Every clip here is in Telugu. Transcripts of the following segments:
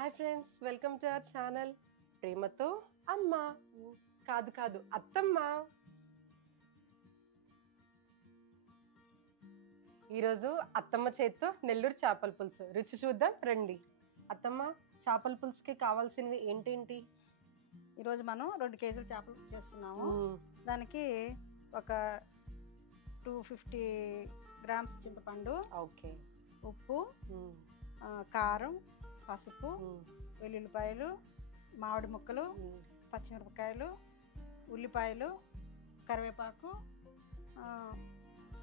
Hi friends, welcome to our channel. ప్రేమతో అమ్మ కాదు కాదు అత్తమ్మ. ఈరోజు అత్తమ్మ చేత్తో నెల్లూరు చేపల పులుసు రుచి చూద్దాం రండి. అత్తమ్మ, చేపల పులుసుకి కావాల్సినవి ఏంటేంటి? ఈరోజు మనం 2 కేజీల చేపలు చేస్తున్నాము. దానికి ఒక 250 గ్రామ్స్ చింతపండు, ఓకే, ఉప్పు, కారం, పసుపు, వెల్లుల్లిపాయలు, మామిడి ముక్కలు, పచ్చిమిరపకాయలు, ఉల్లిపాయలు, కరివేపాకు,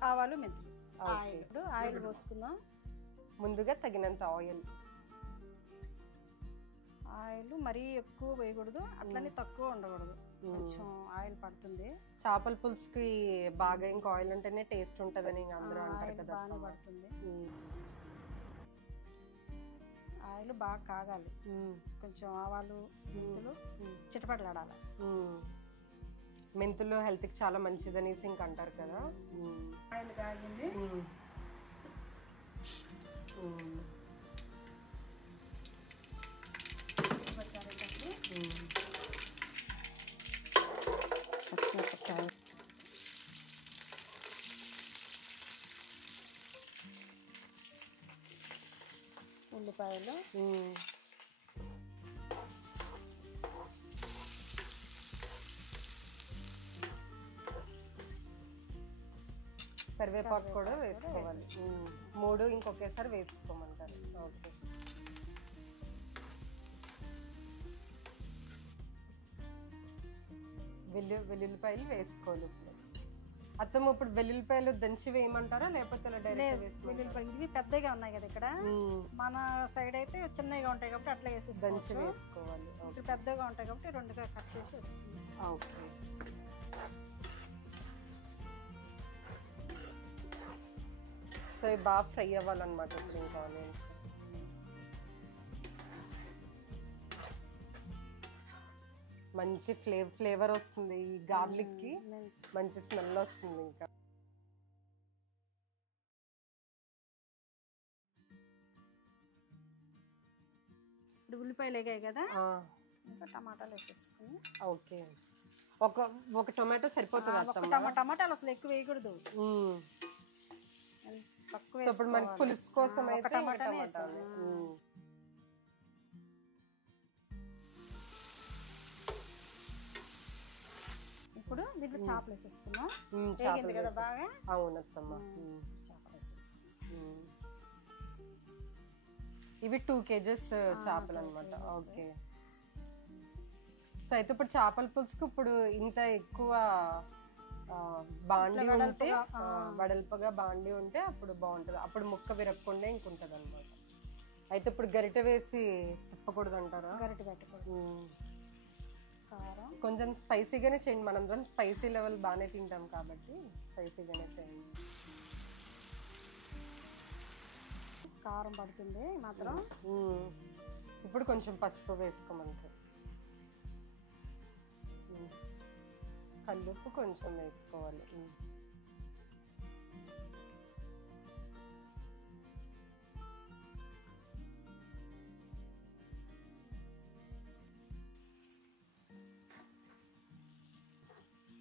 ఆవాలు, మెంతులు, ఆయిల్ పోసుకుందాం. ముందుగా తగినంత ఆయిల్ మరీ ఎక్కువ వేయకూడదు, అట్లనే తక్కువ ఉండకూడదు, కొంచెం ఆయిల్ పడుతుంది. చేపల పులుసుకి బాగా ఇంకా ఆయిల్ ఉంటేనే టేస్ట్ ఉంటదని అందరూ అంటారు కదా. బాగా పడుతుంది. ఆయిల్ బాగా కాగాలి, కొంచెం ఆవాలు, మెంతులు చిటపటలాడాలి. మెంతులు హెల్త్ కి చాలా మంచిదనేసి ఇంక అంటారు కదా. ఆయిల్ కాగింది. పచ్చిమిరపకాయ, ఉల్లిపాయలు, కరివేపాకు కూడా వేసుకోవాలి. 3 ఇంకొకేసారి వేసుకోమంటారు. ఓకే, వెల్లుల్లిపాయలు వేసుకోవాలి. ఇప్పుడు అత్తమ్మ, ఇప్పుడు వెల్లుల్లిపాయలు దంచి వేయమంటారా లేకపోతే వెల్లుల్లిపాయలు ఇవి పెద్దగా ఉన్నాయి కదా, ఇక్కడ మన సైడ్ అయితే చిన్నగా ఉంటాయి కాబట్టి అట్లా వేసి దంచి వేసుకోవాలి. ఇప్పుడు పెద్దగా ఉంటాయి కాబట్టి 2గా కట్ చేసి వేసుకుందాం. ఓకే, సో ఇవి బాగా ఫ్రై అవ్వాలన్నమాట. ఇప్పుడు ఇంకా మంచి ఫ్లేవర్ వస్తుంది, ఈ గార్లిక్ కి మంచి స్మెల్ వస్తుంది. ఇంకా ఇప్పుడు ఉల్లిపాయలు వేగాయి కదా, టమాటాలు వేసేసుకుని. ఓకే, ఒక టొమాటో సరిపోతుంది. టమాటాలు అసలు ఎక్కువ వేయకూడదు, తక్కువ. ఇప్పుడు మనకి పులుసు కోసం అయితే టమాటా. ఇప్పుడు దీంట్లో చేపలు వేసేసుకున్నాం. కదా బాగా. అవునత్తమ్మ, చేపలు వేసేసుకున్నాం. ఇవి 2 కేజెస్ చేపలు అనమాట. ఓకే, సో అయితే ఇప్పుడు చేపల పులుసుకు ఇప్పుడు ఇంత ఎక్కువ బాండి ఉంటే, వడల్పగా బాండి ఉంటే అప్పుడు బాగుంటది. అప్పుడు ముక్క విరగకుండా ఇంకుంటది అనమాట. అయితే ఇప్పుడు గరిటె వేసి తిప్పకూడదు అంటారా? గరిటె పెట్టకూడదు. కారం కొంచెం స్పైసీగానే చేయండి. మనందరం స్పైసీ లెవెల్ బాగానే తింటాం కాబట్టి స్పైసీగానే చేయండి. కారం పడుతుంది మాత్రం. ఇప్పుడు కొంచెం పసుపు వేసుకోమంటారు. కల్లుప్పు కొంచెం వేసుకోవాలి.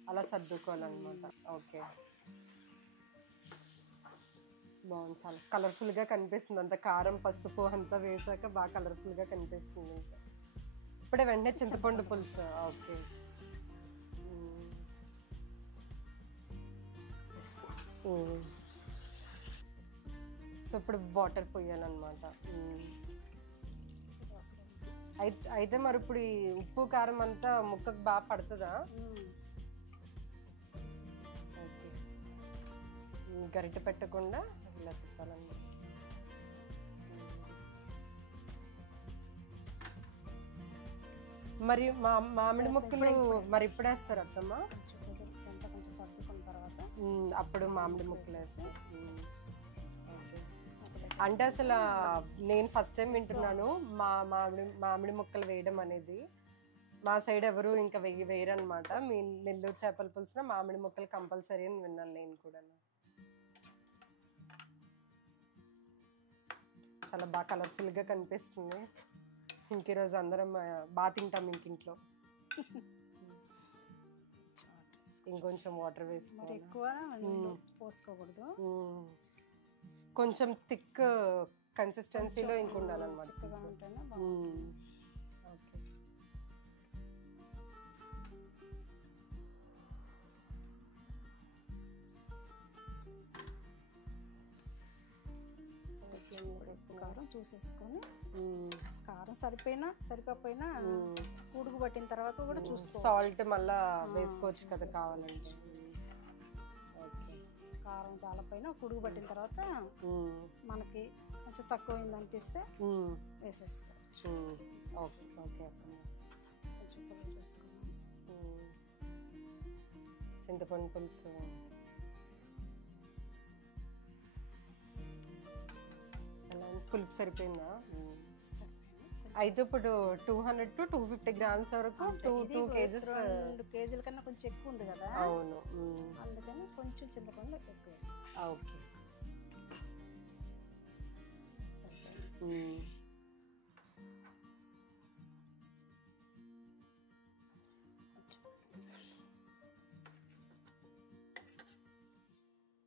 అలా సర్దుకోవాలన్నమాట. ఓకే, బాగుంది, చాలా కలర్ఫుల్ గా కనిపిస్తుంది. అంత కారం పసుపు అంతా వేసాక బాగా కలర్ఫుల్ గా కనిపిస్తుంది. ఇంకా ఇప్పుడే వెంటనే చింతపండు పులుసు. ఓకే, సో ఇప్పుడు వాటర్ పోయాలన్నమాట. అయితే మరి ఇప్పుడు ఈ ఉప్పు కారం అంతా ముక్కకు బాగా పడుతుందా? ఓకే, గరిటె పెట్టకుండా ఇలా తిప్పాలన్నమాట. మరి మామిడి ముక్కలు మరి ఇప్పుడు వేస్తారు అత్తమ్మ? కొంచెం సర్దుకున్న తర్వాత అప్పుడు మామిడి ముక్కలు వేస్తారు. అంటే అసలు నేను ఫస్ట్ టైం వింటున్నాను మామిడి ముక్కలు వేయడం అనేది. మా సైడ్ ఎవరు ఇంకా వేయరు అనమాట. మీ నెల్లూరు చేపల పులుసున మామిడి ముక్కలు కంపల్సరీ అని విన్నాను నేను కూడా. చాలా బాగా కలర్ఫుల్ గా కనిపిస్తుంది. ఇంక ఈరోజు అందరం బాగా తింటాం ఇంక ఇంట్లో. ఇంకొంచెం వాటర్ మరి వేసుకోవాలి. ఎక్కువ నీళ్ళు పోసుకోకూడదు. కొంచెం థిక్ కన్సిస్టెన్సీలో ఇంక ఉండాలన్నమాట. చిక్కగా ఉంటేనే బాగుంటుంది. ఓకే. ఉప్పు కారం చూసేసుకొని, కారం సరిపోయినా ఉడుకు పట్టిన తర్వాత కూడా చూసుకోవాలి. సాల్ట్ మళ్ళా వేసుకోవచ్చు కదా కావాలంటే. కారం చాలా పైన ఉడుకు పట్టిన తర్వాత మనకి కొంచెం తక్కువైంది అనిపిస్తే వేసేసుకోవచ్చు. ఓకే ఓకే అక్క. కొంచెం పులుసు చూసుకున్నాం. చింతపండు పులుసు అలా పులుపు సరిపోయిందా? అయితే ఇప్పుడు 200 to 250 grams వరకు 2 kgs. 2 kgs కన్నా కొంచెం ఎక్కువ ఉంది కదా. అవును. అందుకని కొంచెం చింతపండు ఎక్కువ వేసాం. ఓకే.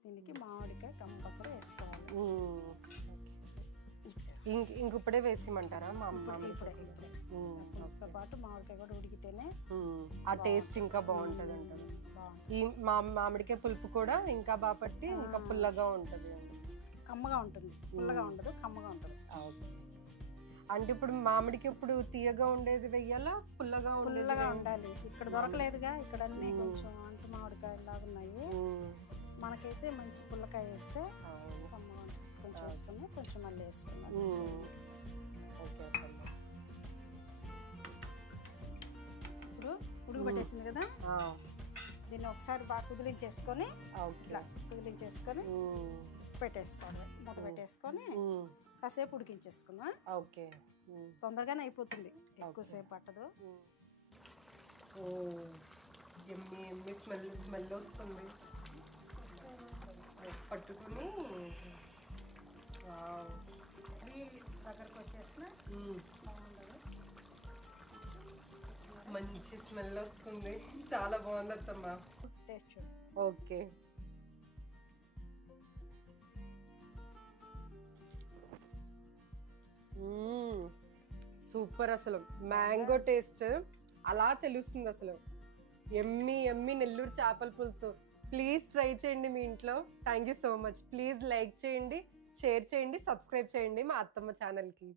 దీనికి మామిడికాయ కంపల్సరీ వేసుకోవాలి. ఇంకప్పుడే వేసిమంటారా? ఇప్పుడే పులుసుతో పాటు మామిడికాయ కూడా ఉడికితేనే ఆ టేస్ట్ ఇంకా బాగుంటది అంటారు. ఈ మామిడికాయ పులుపు కూడా ఇంకా బాగా పట్టి ఇంకా పుల్లగా ఉంటది. కమ్మగా ఉంటుంది, పుల్లగా ఉండదు, కమ్మగా ఉంటుంది. అంటే ఇప్పుడు మామిడికి ఇప్పుడు తీయగా ఉండేది వెయ్యాలా, పుల్లగా ఉండాలి. ఇక్కడ దొరకలేదుగా, ఇక్కడ అన్ని కొంచెం అంటు మామిడికాయలు లాగా ఉన్నాయి. మనకైతే మంచి పుల్లకాయ వేస్తే కమ్మగా ఉంటుంది. కొంచెం వేసుకుని కొంచెం మళ్ళీ వేసుకున్నాం. ఇప్పుడు ఉడుకు పట్టేసింది కదా, దీన్ని ఒకసారి బాగా కుదిలించేసుకొని ఇట్లా కుదిలించేసుకొని పెట్టేసుకోవాలి. మూత పెట్టేసుకొని కాసేపు ఉడికించేసుకుందాం. ఓకే. తొందరగానే అయిపోతుంది, ఎక్కువసేపు పట్టదు. స్మెల్ వస్తుంది. పట్టుకుని దగ్గరకు వచ్చేసిన బాగుండదు. మంచి స్మెల్ వస్తుంది. చాలా బాగుంది అత్తమ్మ. టేస్ట్ చూడు. ఓకే. సూపర్. అసలు మ్యాంగో టేస్ట్ అలా తెలుస్తుంది అసలు. ఎమ్మి ఎమ్మి నెల్లూరు చేపల పులుసు. ప్లీజ్ ట్రై చేయండి మీ ఇంట్లో. Thank you so much. Please like చేయండి, షేర్ చేయండి, సబ్స్క్రైబ్ చేయండి మా అత్తమ్మ ఛానల్కి.